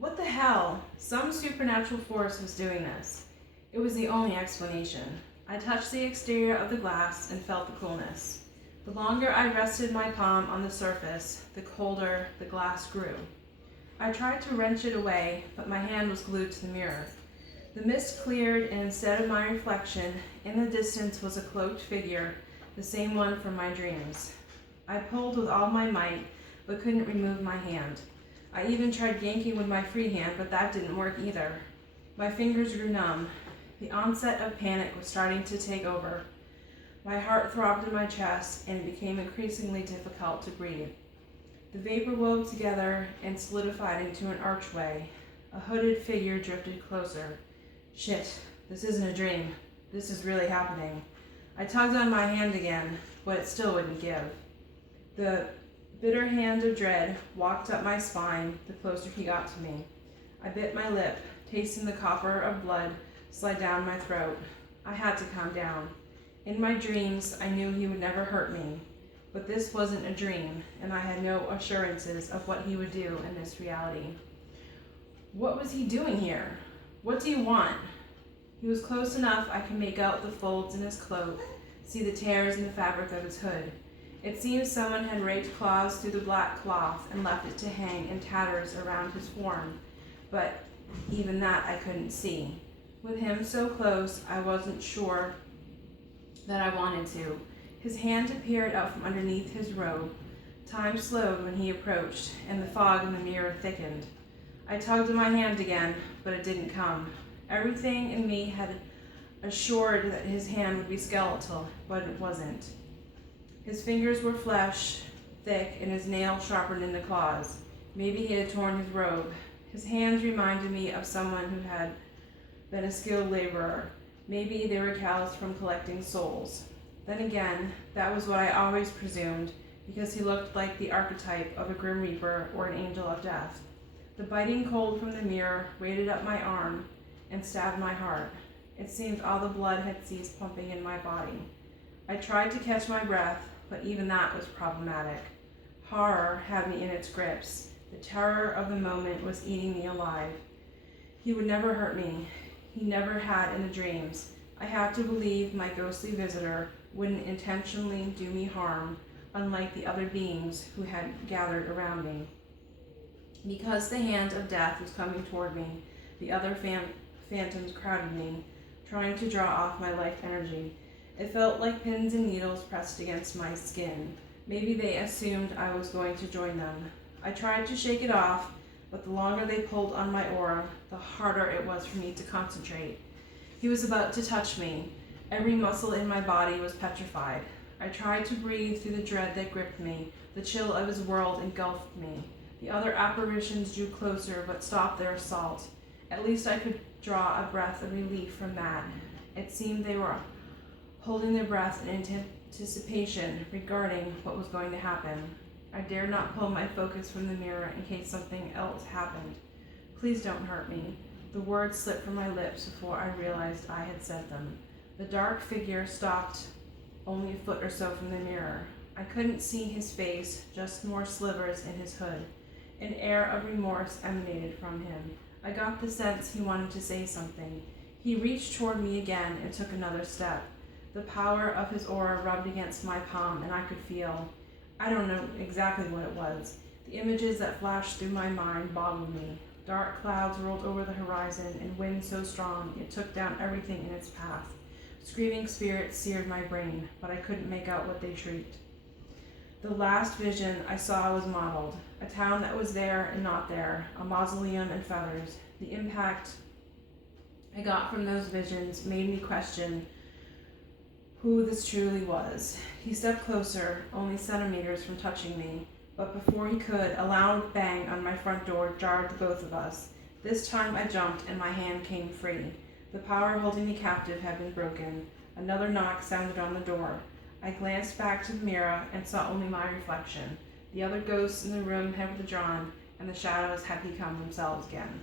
What the hell? Some supernatural force was doing this. It was the only explanation. I touched the exterior of the glass and felt the coolness. The longer I rested my palm on the surface, the colder the glass grew. I tried to wrench it away, but my hand was glued to the mirror. The mist cleared, and instead of my reflection, in the distance was a cloaked figure, the same one from my dreams. I pulled with all my might, but couldn't remove my hand. I even tried yanking with my free hand, but that didn't work either. My fingers grew numb. The onset of panic was starting to take over. My heart throbbed in my chest, and it became increasingly difficult to breathe. The vapor wove together and solidified into an archway. A hooded figure drifted closer. Shit, this isn't a dream. This is really happening. I tugged on my hand again, but it still wouldn't give. The bitter hand of dread walked up my spine the closer he got to me. I bit my lip, tasting the copper of blood slide down my throat. I had to calm down. In my dreams, I knew he would never hurt me, but this wasn't a dream, and I had no assurances of what he would do in this reality. What was he doing here? What do you want? He was close enough I could make out the folds in his cloak, see the tears in the fabric of his hood. It seemed someone had raked claws through the black cloth and left it to hang in tatters around his form, but even that I couldn't see. With him so close, I wasn't sure that I wanted to. His hand appeared out from underneath his robe. Time slowed when he approached, and the fog in the mirror thickened. I tugged at my hand again, but it didn't come. Everything in me had assured that his hand would be skeletal, but it wasn't. His fingers were flesh, thick, and his nails sharpened into claws. Maybe he had torn his robe. His hands reminded me of someone who had been a skilled laborer. Maybe they were calloused from collecting souls. Then again, that was what I always presumed, because he looked like the archetype of a grim reaper or an angel of death. The biting cold from the mirror raided up my arm and stabbed my heart. It seemed all the blood had ceased pumping in my body. I tried to catch my breath, but even that was problematic. Horror had me in its grips. The terror of the moment was eating me alive. He would never hurt me. He never had in the dreams. I had to believe my ghostly visitor wouldn't intentionally do me harm, unlike the other beings who had gathered around me. Because the hand of death was coming toward me, the other phantoms crowded me, trying to draw off my life energy. It felt like pins and needles pressed against my skin. Maybe they assumed I was going to join them. I tried to shake it off, but the longer they pulled on my aura, the harder it was for me to concentrate. He was about to touch me. Every muscle in my body was petrified. I tried to breathe through the dread that gripped me. The chill of his world engulfed me. The other apparitions drew closer, but stopped their assault. At least I could draw a breath of relief from that. It seemed they were holding their breath in anticipation regarding what was going to happen. I dared not pull my focus from the mirror in case something else happened. Please don't hurt me. The words slipped from my lips before I realized I had said them. The dark figure stopped only a foot or so from the mirror. I couldn't see his face, just more slivers in his hood. An air of remorse emanated from him. I got the sense he wanted to say something. He reached toward me again and took another step. The power of his aura rubbed against my palm, and I could feel, I don't know exactly what it was. The images that flashed through my mind boggled me. Dark clouds rolled over the horizon, and wind so strong it took down everything in its path. Screaming spirits seared my brain, but I couldn't make out what they shrieked. The last vision I saw was modeled. A town that was there and not there, a mausoleum and feathers. The impact I got from those visions made me question who this truly was. He stepped closer, only centimeters from touching me, but before he could, a loud bang on my front door jarred the both of us. This time I jumped and my hand came free. The power holding me captive had been broken. Another knock sounded on the door. I glanced back to the mirror and saw only my reflection. The other ghosts in the room had withdrawn, and the shadows had become themselves again.